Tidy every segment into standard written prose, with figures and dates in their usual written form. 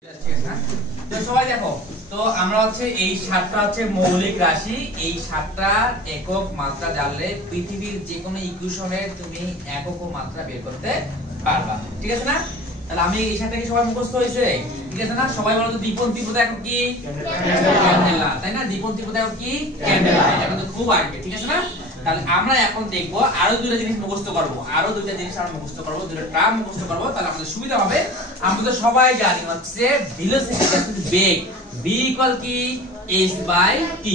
তো সবাই দেখো, তো আমরা হচ্ছে এই 7টা হচ্ছে মৌলিক রাশি। এই 7টা একক মাত্রা জানলে পৃথিবীর যে কোনো ইকুয়েশনের তুমি একক ও মাত্রা বের করতে পারবা। ঠিক আছে না? তাহলে আমি এই 7টা কি সবাই মুখস্থ হয়েছে? ঠিক আছে না? সবাই বলো তো দীপন তীব্রতা একক কি? ক্যান্ডেলা। তাই না? দীপন তীব্রতা একক কি? ক্যান্ডেলা। এটা কিন্তু খুব আসবে। ঠিক আছে না? তাহলে আমরা এখন দেখব আরো দুইটা জিনিস মুখস্থ করব। আরো দুইটা জিনিস আমরা মুখস্থ করব, দুটো টার্ম মুখস্থ করব, তাহলে আমাদের সুবিধা হবে। আমরা তো সবাই জানি হচ্ছে ভেলোসিটি হচ্ছে বেগ, v ইকুয়াল কি h বাই t।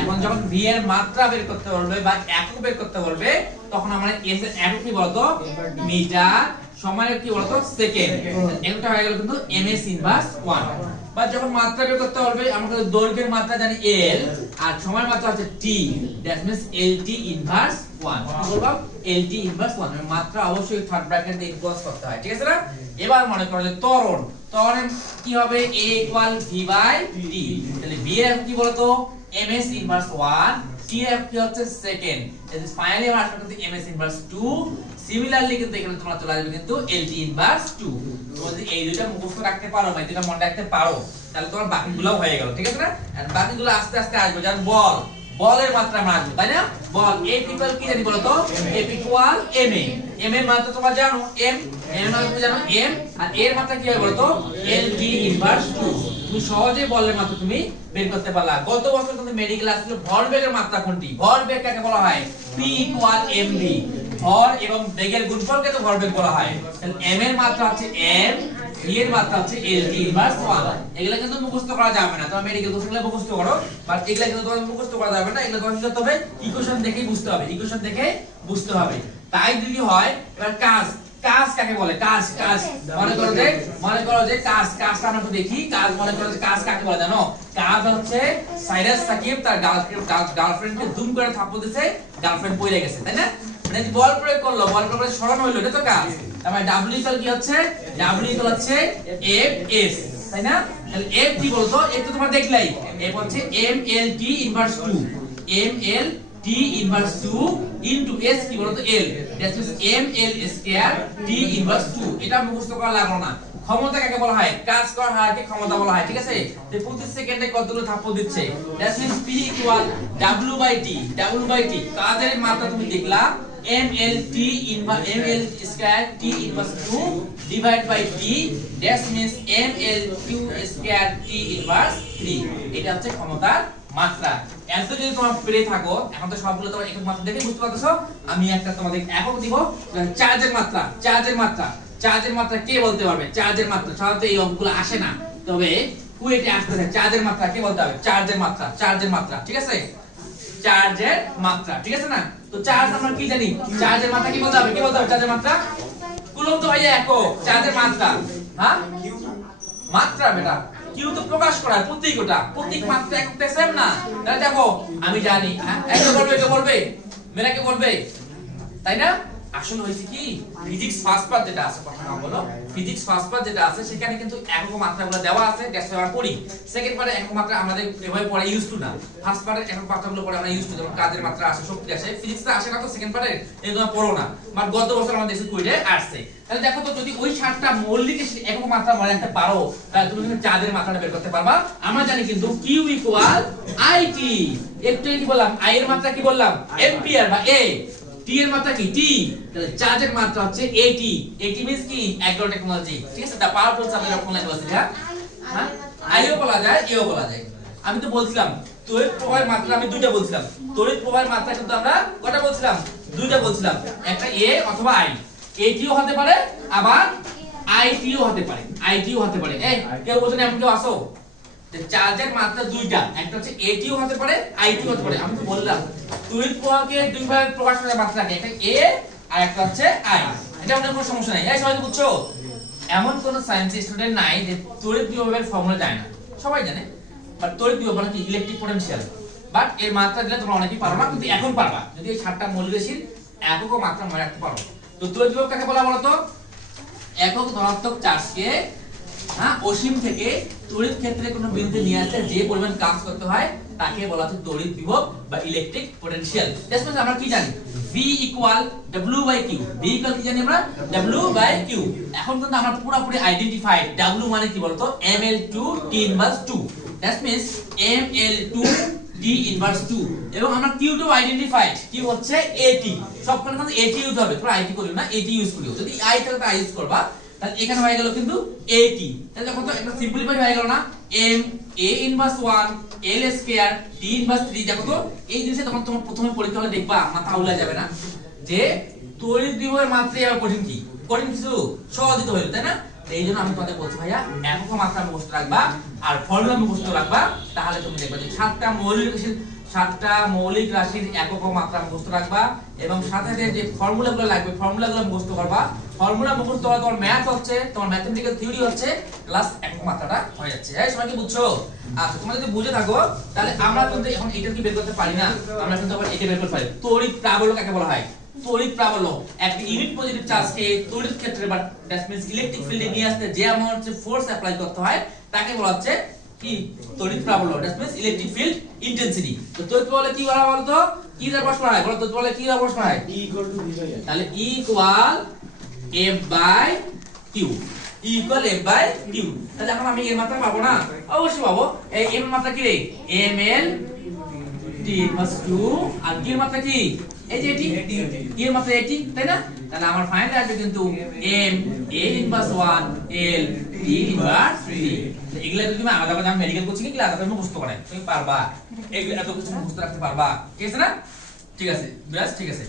এখন যখন v এর মাত্রা বের করতে বলবে বা একক বের করতে বলবে, তখন আমরা s এর একক কি বলতো মিটার, সময়ের কি বলতো সেকেন্ড। এটা হয়ে গেল কিন্তু ms ইনভার্স 1। বা যখন মাত্রা বের করতে বলবে, আমরা দৈর্ঘ্যের মাত্রা জানি l আর সময়ের মাত্রা হচ্ছে t, that means lt inverse 1। কি বলবো? lt inverse 1। মানে মাত্রা অবশ্যই থার্ড ব্র্যাকেট দিয়ে ইনভার্স করতে হয়। ঠিক আছে না? এবার মনে করো যে ত্বরণ, ত্বরণ কি হবে? a equal v by t। তাহলে v এর কি বলতো ms ইনভার্স 1, t এর কি হচ্ছে সেকেন্ড। তাহলে ফাইনালি আমরা আসলে কিন্তু ms ইনভার্স 2। সিমিলারলি কিন্তু এখানে তোমরা চলে আসবে কিন্তু lt ইনভার্স 2। তোমরা যদি এই দুটো মুখস্থ রাখতে পারো বা এই দুটো মনে রাখতে পারো, তাহলে তোমার বাকিগুলোও হয়ে গেল। ঠিক আছে না? আর বাকিগুলো আস্তে আস্তে আসবে। যেমন বল, বলের মাত্রা আমরা আসবো, তাই না? বল F ইকুয়াল কি জানি বলো তো? F equal ma। m এর মাত্রা তোমরা জানো m, এর মাত্রা তুমি জানো m, আর এর মাত্রা কি হয় বলো তো? lt inverse 2। তুমি সহজে বলের মাত্রা তুমি বের করতে পারলা। গত বছর কিন্তু মেডিকেল আসছিল ভরবেগের মাত্রা কোনটি? ভরবেগ কাকে বলা হয়? p equal mv। ভর এবং বেগের গুণফলকে তো ভরবেগ বলা হয়। তাহলে m এর মাত্রা হচ্ছে m, v এর মাত্রা হচ্ছে lt ইনভার্স 1। এগুলা কিন্তু মুখস্থ করা যাবে না। তোমরা মেডিকেল কোর্সগুলো মুখস্থ করো, বাট এগুলা কিন্তু তোমাদের মুখস্থ করা যাবে না। এগুলা তোমাদের কি করতে হবে? ইকুয়েশন দেখেই বুঝতে হবে। ইকুয়েশন দেখে বুঝতে হবে। তাই যদি হয়, এবার কাজ, কাজ কাকে বলে? কাজ, কাজ মনে করো যে কাজ, কাজটা আমরা একটু দেখি। কাজ মনে করো যে কাজ কাকে বলে জানো? কাজ হচ্ছে সাইরাস সাকিব তার গার্লফ্রেন্ডকে দুম করে থাপ্পড় দিয়েছে, গার্লফ্রেন্ড পড়ে গেছে, তাই না? মানে বল প্রয়োগ করলো, বল প্রয়োগ করে সরানো হলো, এটা তো কাজ। তারপরে w ইকুয়াল কি হচ্ছে? w ইকুয়াল হচ্ছে fs, তাই না? তাহলে f কি বলতো? f তো তোমরা দেখলাই, f হচ্ছে mlt inverse 2, mlt inverse 2 into s কি বলতো? l, that means ml square t inverse 2। এটা মুখস্থ করা লাগলো না। ক্ষমতা কাকে বলা হয়? কাজ করার হারকে ক্ষমতা বলা হয়। ঠিক আছে? তো প্রতি সেকেন্ডে কতগুলো থাপ্পড় দিচ্ছে, that means p equal w by t, w by t। কাজের মাত্রা তুমি দেখলা mlt inverse ml square t inverse 2 divide by t, that means ml2 square t inverse 3। এটা হচ্ছে ক্ষমতার মাত্রা। এত যদি তোমরা পেরে থাকো, এখন তো সবগুলো তোমরা একক মাত্রা দেখে বুঝতে পারতেছো। আমি একটা তোমাদের একক দিব, চার্জের মাত্রা। চার্জের মাত্রা, চার্জের মাত্রা কে বলতে পারবে? চার্জের মাত্রা সাধারণত এই অঙ্কগুলো আসে না, তবে কুয়েটে আসতেছে। চার্জের মাত্রা কে বলতে হবে? চার্জের মাত্রা, চার্জের মাত্রা। ঠিক আছে? চার্জের মাত্রা, ঠিক আছে না? তো চার্জ আমরা কি জানি? চার্জের মাত্রা কি বলতে হবে? কি বলতে হবে? চার্জের মাত্রা কুলম্ব তো ভাইয়া একক। চার্জের মাত্রা, হ্যাঁ মাত্রা বেটা, কিউ তো প্রকাশ করা প্রতীক, ওটা প্রতীক, মাত্রা একক সেম না। তাহলে দেখো আমি জানি, হ্যাঁ একে বলবে, কে বলবে? মেরাকে বলবে, তাই না? আসলে হইছে কি, ফিজিক্স ফার্স্ট পার্ট যেটা আছে, কথা নাম বলো, ফিজিক্স ফার্স্ট পার্ট যেটা আছে সেখানে কিন্তু একক মাত্রাগুলো দেওয়া আছে, দ্যাটস আমরা পড়ি। সেকেন্ড পার্টে একক মাত্রা আমাদের এভাবে পড়া ইউজ টু না। ফার্স্ট পার্টে একক মাত্রাগুলো পড়ে আমরা ইউজ টু, যেমন কাজের মাত্রা আসে, শক্তি আসে। ফিজিক্সে আসে না, তো সেকেন্ড পার্টে এগুলো পড়ো না। বাট গত বছর আমাদের দেশে কুইজে আসছে। তাহলে দেখো তো, যদি ওই 7টা মৌলিক একক মাত্রা মনে রাখতে পারো, তাহলে তুমি কিন্তু চার্জের মাত্রাটা বের করতে পারবা। আমরা জানি কিন্তু Q ইকুয়াল IT। একটু কি বললাম? I এর মাত্রা কি বললাম? এম্পিয়ার বা A। T এর মাত্রা কি? T। তাহলে চার্জের মাত্রা হচ্ছে AT। AT মিন্স কি? Agro technology. ঠিক আছে? দা পাওয়ারফুল সাপ্লাই অফ ল্যাঙ্গুয়েজ। হ্যাঁ, আইও বলা যায়, এও বলা যায়। আমি তো বলছিলাম তড়িৎ প্রবাহের মাত্রা আমি দুইটা বলছিলাম। তড়িৎ প্রবাহের মাত্রা কিন্তু আমরা কয়টা বলছিলাম? দুইটা বলছিলাম, একটা A অথবা I। ATও হতে পারে, আবার ITও হতে পারে, ITও হতে পারে। এই কেউ বলছেন এমন কেউ আসো? চার্জের মাত্রা দুইটা, একটা হচ্ছে ATও হতে পারে, ITও হতে পারে। আমি তো বললাম তড়িৎ প্রবাহকে দুই ভাবে প্রকাশ করার মাত্রা থাকে, একটা A আর একটা হচ্ছে I। এটা আমাদের কোনো সমস্যা নাই। এই সবাই বুঝছো? এমন কোন সায়েন্স স্টুডেন্ট নাই যে তড়িৎ বিভবের ফর্মুলা জানে না, সবাই জানে। বাট তড়িৎ বিভব মানে কি? Electric potential. বাট এর মাত্রা দিলে তোমরা অনেকেই পারো না, কিন্তু এখন পারবা যদি এই 7টা মৌলিক রাশির একক ও মাত্রা মনে রাখতে পারো। তো তড়িৎ বিভব কাকে বলা বলো তো? একক ধনাত্মক চার্জকে অসীম থেকে তড়িৎ ক্ষেত্রে কোনো বিন্দুতে নিয়ে আসতে যে পরিমাণ কাজ করতে হয় তাকে বলা হচ্ছে তড়িৎ বিভব বা ইলেকট্রিক পোটেনশিয়াল। দ্যাটস মিন্স আমরা কি জানি? V v equal w/q, v equal কি জানি আমরা w/q। এখন কিন্তু আমরা পুরোপুরি আইডেন্টিফাইড w মানে কি বলতো ml2 t inverse 2, that means ml2 t inverse 2। এবং আমরা q2 আইডেন্টিফাইড, q হচ্ছে at, সবখানে কিন্তু at ইউজ হবে, তোমরা it করিও না, at ইউজ করিও। যদি i থাকে তা i ইউজ করবা, তাহলে এখানে হয়ে গেল কিন্তু at, তাহলে দেখো তো একটা সিম্পলিফাই হয়ে গেল না, m a inverse 1 l square t inverse 3। দেখো তো এই জিনিসটা তখন তোমার প্রথমে পরীক্ষা হলে দেখবা মাথা উল্লা যাবে না যে তড়িৎ বিভবের মাত্রা এবার কঠিন কি, কঠিন কিছু সহজ দিতে হইল, তাই না? এইজন্য আমি তোমাদের বলছি ভাইয়া একক মাত্রা মুখস্থ রাখবা আর ফর্মুলা মুখস্থ রাখবা, তাহলে তুমি দেখবা যে সাতটা মৌলিক রাশির একক মাত্রা মুখস্থ রাখবা এবং সাথে যে ফর্মুলাগুলো লাগবে ফর্মুলাগুলো মুখস্থ করবা। ফর্মুলা মুখস্থ করা তোমার ম্যাথ হচ্ছে, তোমার ম্যাথমেটিক্যাল থিওরি হচ্ছে, প্লাস একক মাত্রাটা হয়ে যাচ্ছে। এই সবাই কি বুঝছো? আচ্ছা তোমরা যদি বুঝে থাকো তাহলে আমরা কিন্তু এখন এটা কি বের করতে পারি না, আমরা কিন্তু আবার এটা বের করতে পারি। তড়িৎ প্রাবল্য কাকে বলা হয়? তড়িৎ প্রাবল্য একটা ইউনিট পজিটিভ চার্জকে তড়িৎ ক্ষেত্রে বা দ্যাট মিন্স ইলেকট্রিক ফিল্ডে নিয়ে আসতে যে অ্যামাউন্ট ফোর্স অ্যাপ্লাই করতে হয় তাকে বলা হচ্ছে কি তড়িৎ প্রাবল্য, that means electric field intensity. তো তড়িৎ প্রাবল্য কি বলা বলতো, কি দ্বারা প্রকাশ করা হয় বলো? তড়িৎ প্রাবল্য কি দ্বারা প্রকাশ করা হয়? E = V/R, তাহলে E equal F/Q, E equal F/Q। তাহলে এখন আমি এর মাত্রা পাবো না? অবশ্যই পাবো। এই m এর মাত্রা কি রে? ml t + 2 আর কি এর মাত্রা কি? এই যে এটি কি এর মাত্রা এটি, তাই না? তাহলে আমার ফাইনাল আসবে কিন্তু m a inverse 1 l t inverse 3। এগুলা যদি তুমি আলাদা আলাদা মেডিকেল কোচিং এ ক্লাস আলাদা মুখস্থ করাই তুমি পারবা, এগুলা এত কিছু মুখস্থ রাখতে পারবা, ঠিক আছে না? ঠিক আছে, ব্যাস ঠিক আছে।